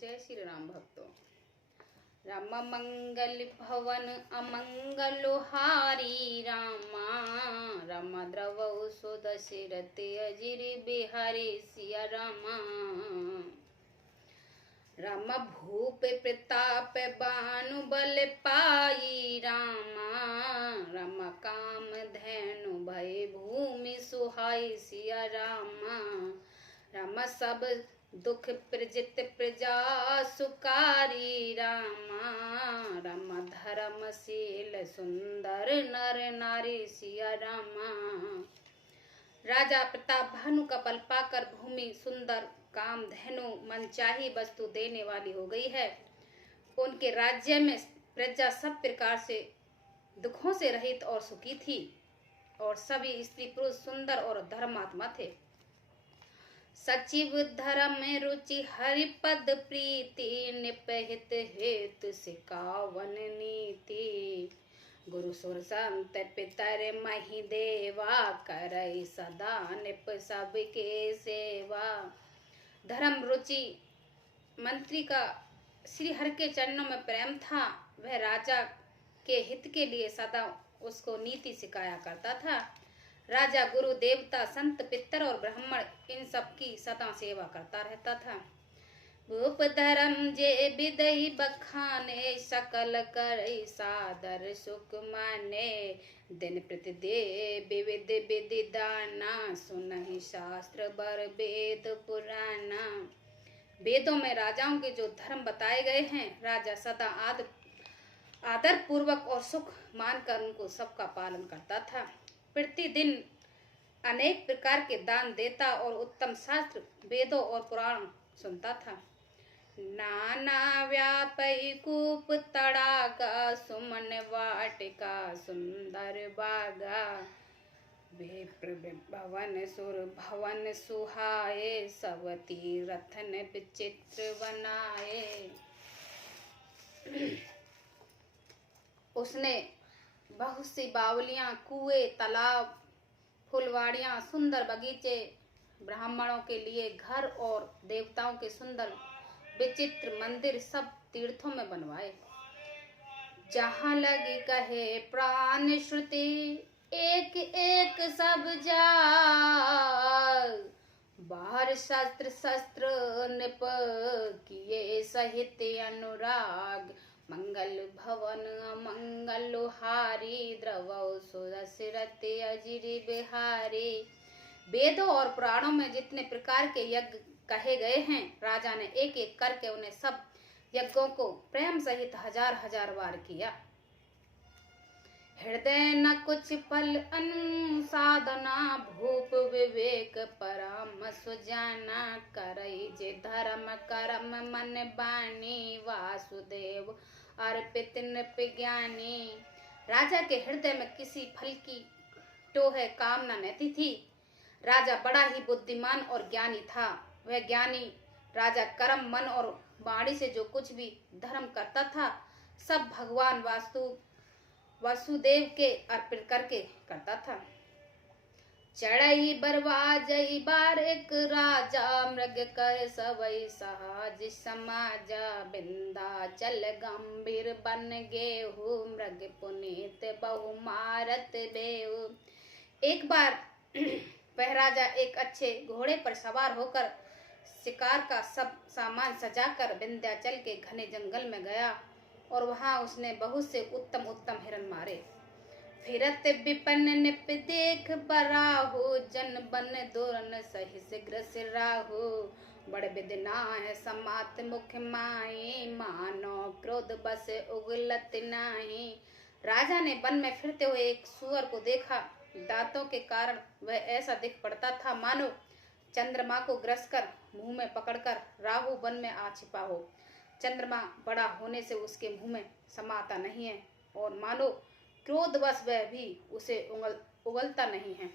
जय श्री राम भक्तों। राम मंगल भवन अमंगल हारी रामा, राम द्रवौ सुदशरथ अजिर बिहारी सिया रामा। राम भूप प्रताप बानु बल पाई रामा, राम काम धैनु भय भूमि सुहाई सिया रामा। राम सब दुख प्रजित प्रजा सुकारी रामा, राम धर्मशील सुंदर नर नारी सिया रामा। राजा प्रताप भानु का बल पाकर भूमि सुंदर काम धैनु मनचाही वस्तु देने वाली हो गई है। उनके राज्य में प्रजा सब प्रकार से दुखों से रहित और सुखी थी और सभी स्त्री पुरुष सुंदर और धर्मात्मा थे। सचिव धर्म रुचि हरिपद प्रीति, निपहित हेतु सिकावन नीति। गुरु सुर संत पितर मही देवा, करई सदा निप सबके सेवा। धर्म रुचि मंत्री का श्री हरि के चरणों में प्रेम था। वह राजा के हित के लिए सदा उसको नीति सिखाया करता था। राजा गुरु देवता संत पितर और ब्राह्मण इन सब की सदा सेवा करता रहता था। भूप धर्म जे विदई बखाने, सकल करई सादर सुख माने। दिन प्रतिदे विविध विधि दाना, सुनहि शास्त्र बर वेद पुराना। वेदों में राजाओं के जो धर्म बताए गए हैं, राजा सदा आदर पूर्वक और सुख मानकर उनको सबका पालन करता था। प्रतिदिन अनेक प्रकार के दान देता और उत्तम शास्त्र वेदों और पुराण सुनता था। नाना व्यापी कूप तड़ागा, सुमन वाटिका सुंदर बागा। विप्र भवन सुर भवन सुहाए, सवती रथन विचित्र बनाए। उसने बहुत सी बावलियां, कुएं, तालाब, फुलवाड़ियां, सुंदर बगीचे, ब्राह्मणों के लिए घर और देवताओं के सुंदर विचित्र मंदिर सब तीर्थों में बनवाए। जहाँ लगी कहे प्राण श्रुति, एक एक सब जाग। बाहर शस्त्र शस्त्र निप किए सहित अनुराग। मंगल भवन अमंगल हारी, द्रवौ सुदशरथ अजिर बिहारी। वेदों और पुराणों में जितने प्रकार के यज्ञ कहे गए हैं, राजा ने एक एक करके उन्हें सब यज्ञों को प्रेम सहित हजार हजार बार किया। हृदय न कुछ पल अनुसाधना, भूप विवेक परामर्श जाना। करई जे धर्म कर्म मन बानी, वासुदेव अर्पित नृप ज्ञानी। राजा के हृदय में किसी फल की टोह कामना नहीं थी। राजा बड़ा ही बुद्धिमान और ज्ञानी था। वह ज्ञानी राजा कर्म मन और वाणी से जो कुछ भी धर्म करता था, सब भगवान वासुदेव के अर्पित करके करता था। चढ़ई बरवाजई बार एक राजा, मृग कर सवई सहज समाजा। विंध्याचल गंभीर बन गेहू, मृग पुनीत बहु मारत बेहू। एक बार वह राजा एक अच्छे घोड़े पर सवार होकर शिकार का सब सामान सजाकर विंध्याचल के घने जंगल में गया और वहां उसने बहुत से उत्तम उत्तम हिरण मारे। फिरत विपन्न निप देख बराहु, जन बन दोरन सहिस ग्रस राहु। बड़ विदना है समात मुख माही, मानो क्रोध बस उगलत नाही। राजा ने वन में फिरते हुए एक सूअर को देखा। दांतों के कारण वह ऐसा दिख पड़ता था मानो चंद्रमा को ग्रस कर मुंह में पकड़कर राहु वन में आ छिपा हो। चंद्रमा बड़ा होने से उसके मुंह में समाता नहीं है और मानो क्रोधवश वह भी उसे उगलता नहीं है।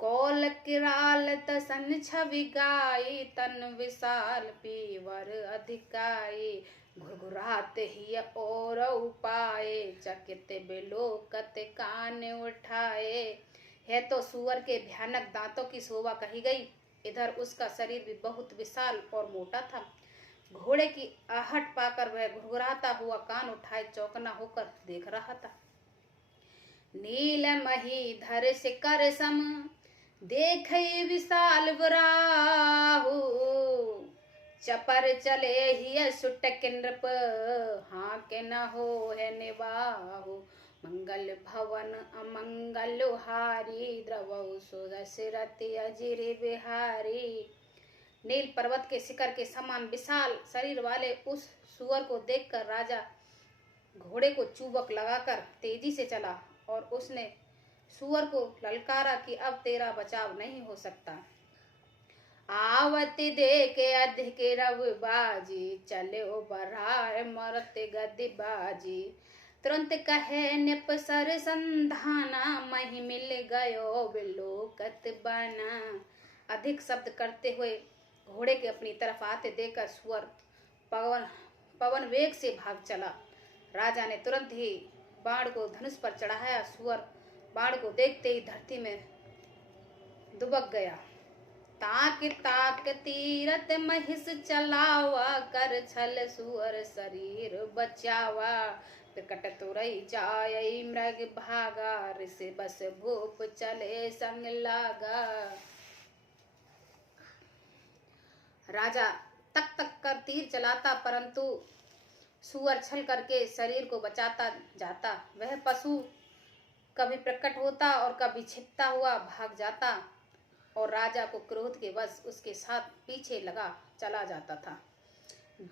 कौल किराल तसन छवि गाई, तन विशाल पीवर अधिकाई। घुरघुरात ही और उपाए, चकित बिलोकत कान उठाए। है तो सूअर के भयानक दांतों की शोभा कही गई, इधर उसका शरीर भी बहुत विशाल और मोटा था। घोड़े की आहट पाकर वह घुरघुराता हुआ कान उठाए चौकना होकर देख रहा था। नील मही धर शिखर सम देखे विशाल बराहु, चपर चले ही सुटक नृप हाँ के न हो है निबाहु। मंगल भवन अमंगल हारी द्रवौ सुदशरथि अजिर बिहारी। नील पर्वत के शिखर के समान विशाल शरीर वाले उस सुअर को देखकर राजा घोड़े को चूबक लगाकर तेजी से चला और उसने सुअर को ललकारा कि अब तेरा बचाव नहीं हो सकता। आवत देखे अधिक रव बाजी, चले ओ बराए मरते गति बाजी। तुरंत कहे निप सर संधाना, मही मिल गयो बिलोकत बना। अधिक शब्द करते हुए घोड़े के अपनी तरफ आते देखकर सुअर पवन वेग से भाग चला। राजा ने तुरंत ही बाण को धनुष पर चढ़ाया। सुअर बाण को देखते ही धरती में दुबक गया। ताक ताक तीरथ महिष चलावा, कर छल सुअर शरीर बचावा। प्रकट तुरई जाय मृग भागा, ऋष बस भूप चले संग लागा। राजा तक तक कर तीर चलाता, परंतु सुअर छल करके शरीर को बचाता जाता। वह पशु कभी प्रकट होता और कभी छिपता हुआ भाग जाता और राजा को क्रोध के वश उसके साथ पीछे लगा चला जाता था।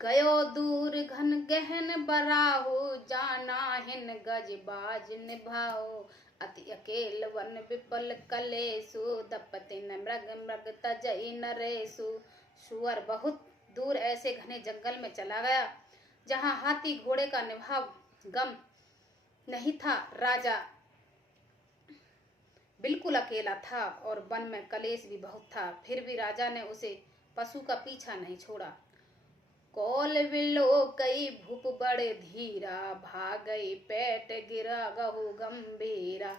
गयो दूर घन गहन बराहो, जाना हिन गज बाज निभाओ। अति अकेल वन विपल कलेसु, दपति न मृग मृग तजई नरेसु। सुअर बहुत दूर ऐसे घने जंगल में चला गया जहाँ हाथी घोड़े का निभाव गम नहीं था। राजा बिल्कुल अकेला था और वन में कलेश भी बहुत था। फिर भी राजा ने उसे पशु का पीछा नहीं छोड़ा। कौल विलो कई भूप बड़े धीरा, भागई पेट गिरा गहु गंभीरा।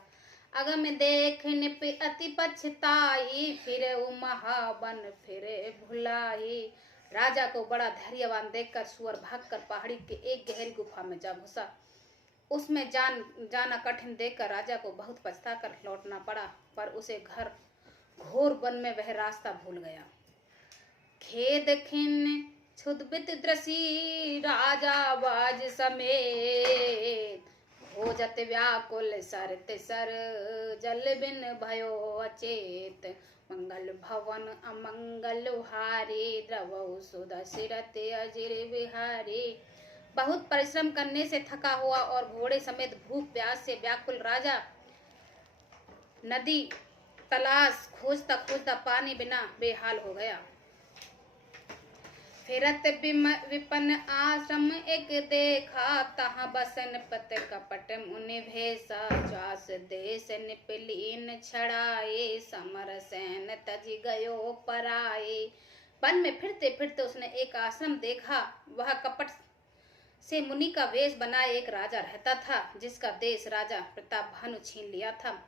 अगम देख निप अति पछताई, फिरे महाबन फिरे भुलाई। राजा को बड़ा धैर्यवान देखकर सुअर भागकर पहाड़ी के एक गहरी गुफा में जा घुसा। उसमें जाना कठिन देखकर राजा को बहुत पछताकर लौटना पड़ा, पर उसे घोर वन में वह रास्ता भूल गया। खेद खिन्न क्षुद्वित दृषि, राजा बाज समेत। हो जत व्याकुल सरत सर, जल बिन भयो अचेत। मंगल भवन अमंगल हारी, द्रवौ सुदशरथि अजिर बिहारी। बहुत परिश्रम करने से थका हुआ और घोड़े समेत भूख प्यास से व्याकुल राजा नदी तलाश खोजता खोजता पानी बिना बेहाल हो गया। फिरत विपन आश्रम एक देखा, तहाँ बसन पत कपट मुनि भेसा। जास देश निपलीन छड़ाए, समर सैन तज गयो पराए। वन में फिरते फिरते उसने एक आश्रम देखा। वह कपट से मुनि का वेश बनाए एक राजा रहता था, जिसका देश राजा प्रताप भानु छीन लिया था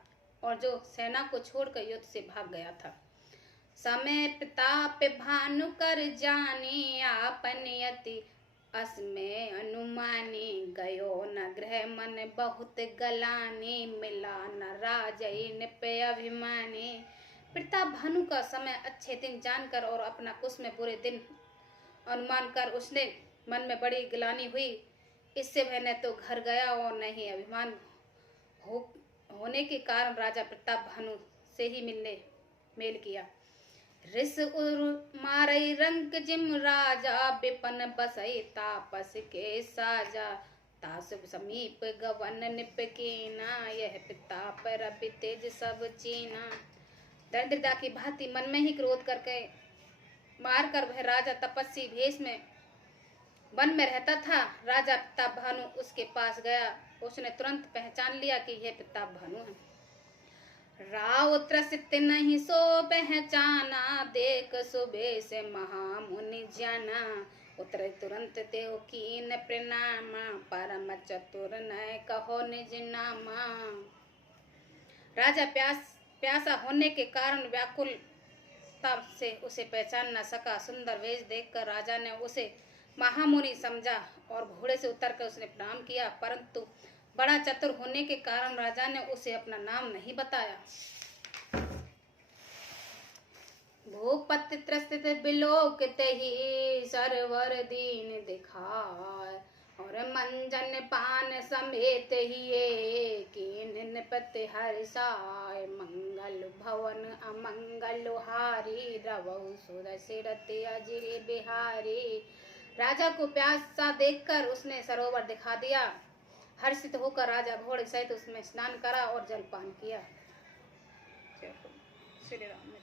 और जो सेना को छोड़कर युद्ध से भाग गया था। समय प्रताप भानु कर जानी, आपन यति असमय अनुमानी। गयो न गृह मन बहुत गलानी, मिला न राजई निप अभिमानी। प्रताप भानु का समय अच्छे दिन जानकर और अपना कुश में बुरे दिन अनुमान कर उसने मन में बड़ी गिलानी हुई। इससे वह न तो घर गया और न ही अभिमान होने के कारण राजा प्रताप भानु से ही मेल किया। रिस उर मारई रंक जिम राजा, विपन बसई तापस के साजा। तास समीप गवन निप कीना, यह प्रताप रवि तेज सब चीना। दरिद्रता की भांति मन में ही क्रोध करके मारकर वह राजा तपस्वी भेष में वन में रहता था। राजा प्रताप भानु उसके पास गया। उसने तुरंत पहचान लिया कि यह प्रताप भानु है। राव त्रसित नहीं सो पहचाना, देख सुबह से महामुनि जाना। उतरे तुरंत देव कीन प्रणामा, परम चतुर नय कहो निज नामा। राजा प्यासा होने के कारण व्याकुलता से उसे पहचान न सका। सुंदर वेश देखकर राजा ने उसे महामुनि समझा और घोड़े से उतरकर उसने प्रणाम किया, परंतु बड़ा चतुर होने के कारण राजा ने उसे अपना नाम नहीं बताया। भूपति त्रसित बिलोकित ही सरवर दीन दिखाय, और मंजन पान समेत ही कीन पति हर्षाय। मंगल भवन अमंगल हारी, रवौ सुरसिरति अजिर बिहारी। राजा को प्यासा देखकर उसने सरोवर दिखा दिया। हर्षित होकर राजा घोड़े सहित उसमें स्नान करा और जलपान किया। श्री राम।